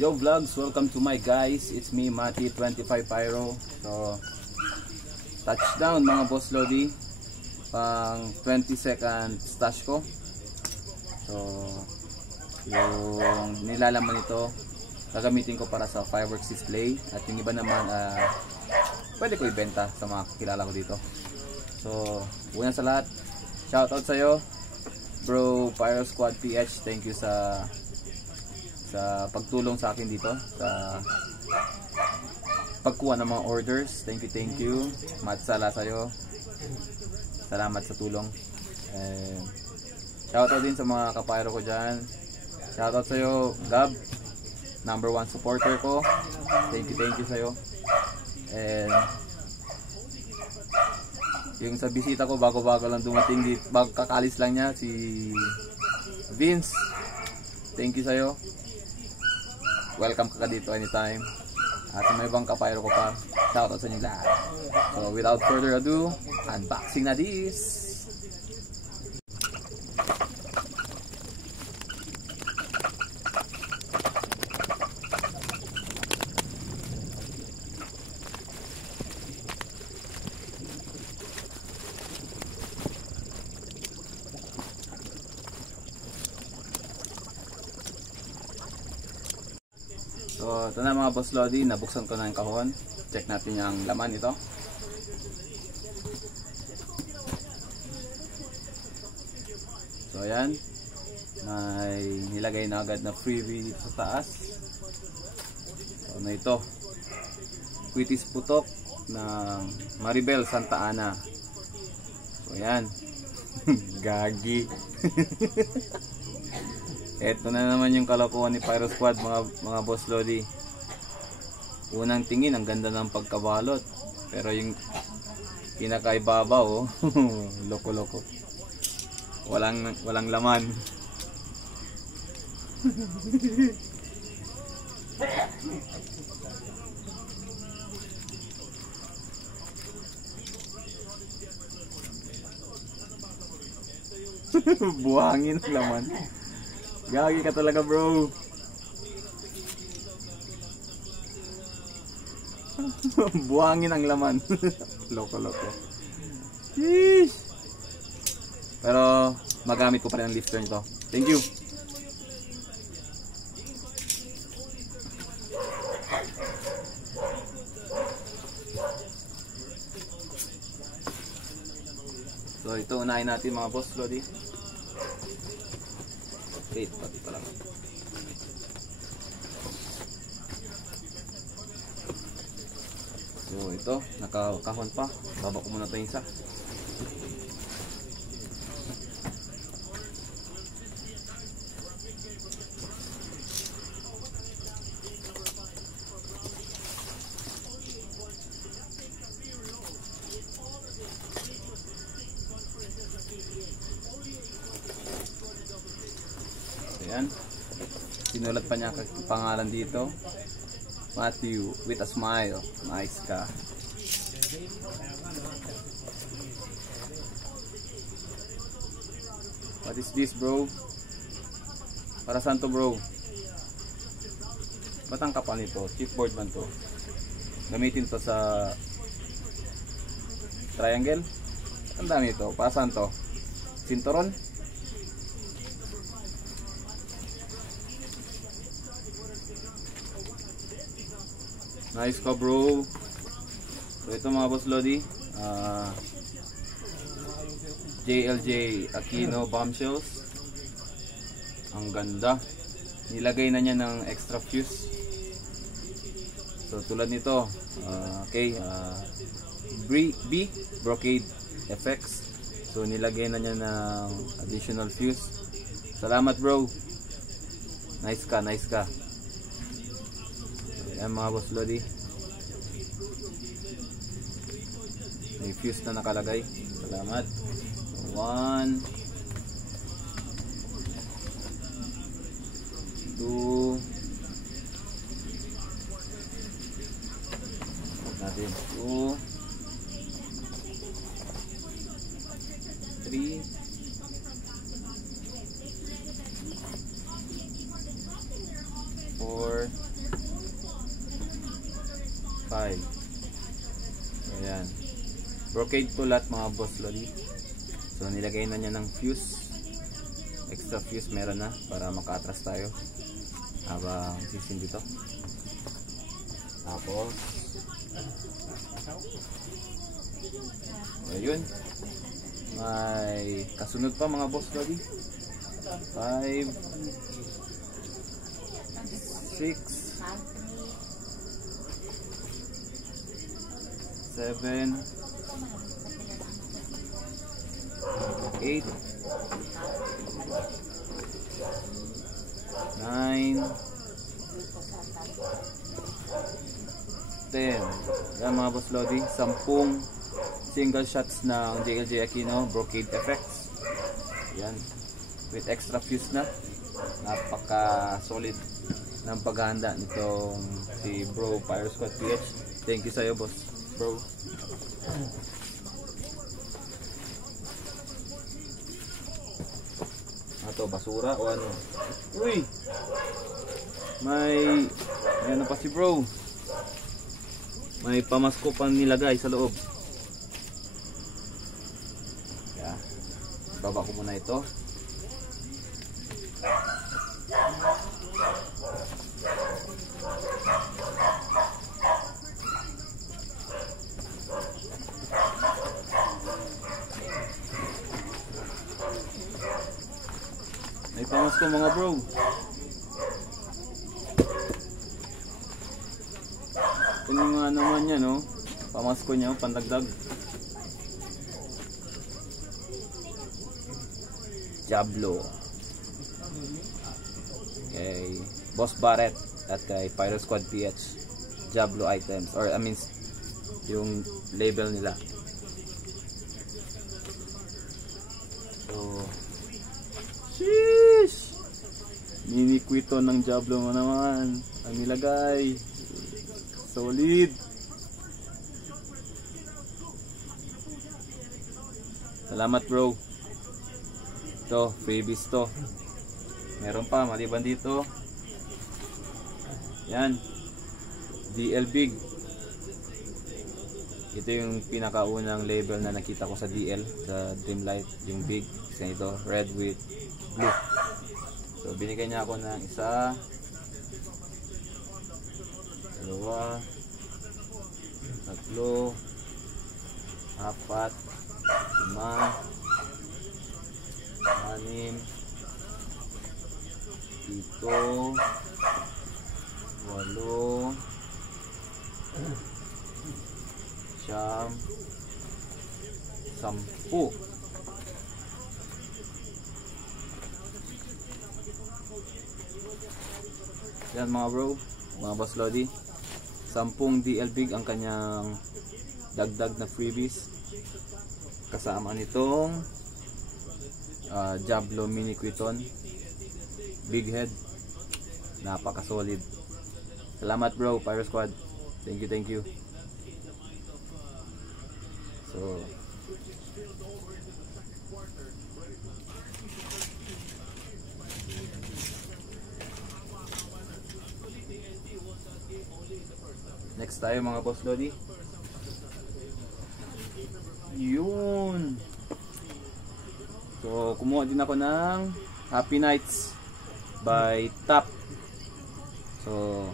Yo vlogs, welcome to my guys. It's me, Mati25 Pyro. So, touchdown mga boss Lodi. Pang 20 second stash ko. So, yung nilalaman nito, gagamitin ko para sa fireworks display. At yung iba naman, pwede ko ibenta sa mga kilala ko dito. So, una sa lahat, shoutout sa'yo, bro, Pyro Squad PH. Thank you sa pagtulong sa akin dito sa pagkuha ng mga orders. Thank you. Matsala sa'yo. Salamat sa tulong. Shoutout din sa mga kapayro ko dyan. Shoutout sa'yo, Gab, #1 supporter ko. Thank you sa'yo. And yung sa bisita ko, bago-bago lang dumating dito, bago kakalis lang niya, si Vince. Thank you sa'yo. Welcome ka dito anytime. At may ibang kapayro ko pa. Shoutout sa inyo lahat. So without further ado, unboxing na this. So ito na mga boss Lodi, nabuksan ko na yung kahon. Check natin yung laman ito. So ayan, may nilagay na agad na freebie dito sa taas. So na ito, Quitis Putok ng Maribel Santa Ana. So ayan. Gagi. Eto na naman yung kalokohan ni Pyro Squad mga boss Lodi. Unang tingin, ang ganda ng pagkabalot. Pero yung pinakaibabaw, oh, loko-loko. Walang laman. Buhangin ang laman. Gagi ka talaga, bro. Buhangin ang laman. Loko-loko. Sheesh. Pero magamit ko pa rin ang lifter nito. Thank you. So ito unahin natin mga boss Lodi. Wait, pati pa lang. So ito, nakakahon pa. Baba ko muna ito yung isa. Ayan. Sinulat pa niya ang pangalan dito. Matthew with a smile. Nice ka. What is this, bro? Para saan to, bro? Ba't ang kapal nito? Chipboard man to. Gamitin to sa triangle. Ang dami ito. Para saan to? Sinturon? Nice ka, bro. So ito mga boss Lodi, JLJ Aquino bombshells. Ang ganda. Nilagay na niya ng extra fuse. So tulad nito, B Brocade FX. So nilagay na niya ng additional fuse. Salamat, bro. Nice ka. Ayan mga boss Lodi, may fuse na nakalagay. Salamat. 1 2 natin 2 3 4 4, 5. Ayan. Brocade to lahat mga boss lodi. So nilagay na niya ng fuse. Extra fuse meron na para maka-atras tayo habang sisindi to. Tapos ayun. May kasunod pa mga boss lodi. 5, 6, 7, 8, 9, 10. Yan mga boss lodi, 10 single shots ng JLJ Aquino Brocade Effects. Yan, with extra fuse na. Napaka solid ng paghahanda nitong si Bro Pyro Squad PH. Thank you sa'yo boss bro. Ato basura o ano? Uy! May ano pa si bro? May pamasko pang nilagay sa loob. Kaya baba ko muna ito. May pamasko mga bro. Kung nga naman yan, no? Pamasko niya, pandagdag. Diablo. Kay Boss Barrett at kay Pyro Squad PH. Diablo items. Or I mean, yung label nila. So, sheesh! Mini-quito ng Diablo mo naman. Ang nilagay. Solid. Salamat bro. Ito, freebies to. Meron pa, maliban dito. Yan. DL Big. Ito yung pinakaunang label na nakita ko sa DL. Sa Dreamlight, yung Big. Kasi ito, red with blue. So, binigyan niya ako ng isa, dalawa, tatlo, apat, lima, anim, pito, walo, siyam, sampu. Yan mga bro, mga boss lodi, 10 DL Big ang kanyang dagdag na freebies. Kasama nitong Diablo Mini Quiton Big Head. Napaka solid. Salamat bro, Pyro Squad. Thank you. So next tayo mga boss lodi. Yun. So kumuha din ako ng Happy Nights by Top. So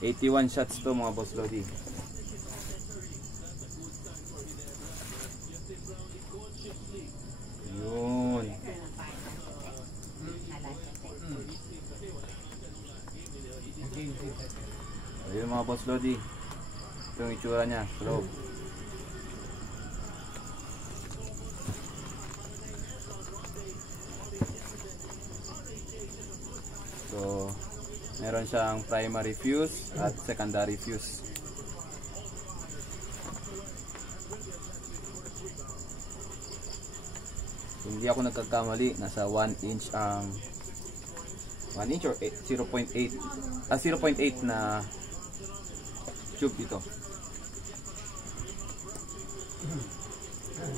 81 shots to mga boss lodi. Yun. Ayun mga boss lodi. Ito yung itsura niya. Slow. So meron siyang primary fuse at secondary fuse. Hindi ako nagkakamali, nasa 1 inch ang 1 inch or 0.8 0.8 na tube dito.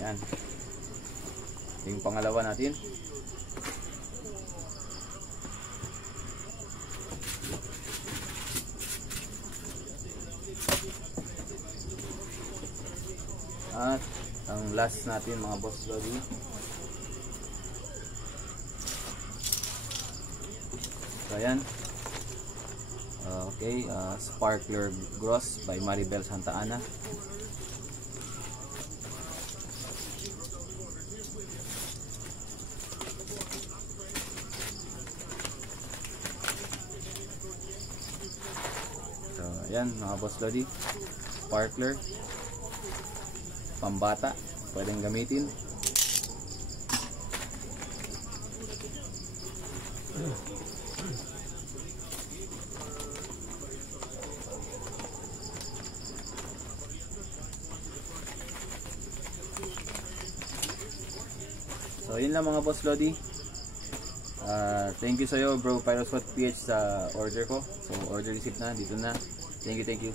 Yan. Yung pangalawa natin. At ang last natin mga boss lodi. So ayan. Okay, Sparkler Gross by Maribel Santa Ana. So ayan mga boss lodi, Sparkler, pambata, pwedeng gamitin. So yun lang mga boss lodi. Thank you sa'yo bro Pyroswat PH sa order ko. So order receipt na, dito na. Thank you.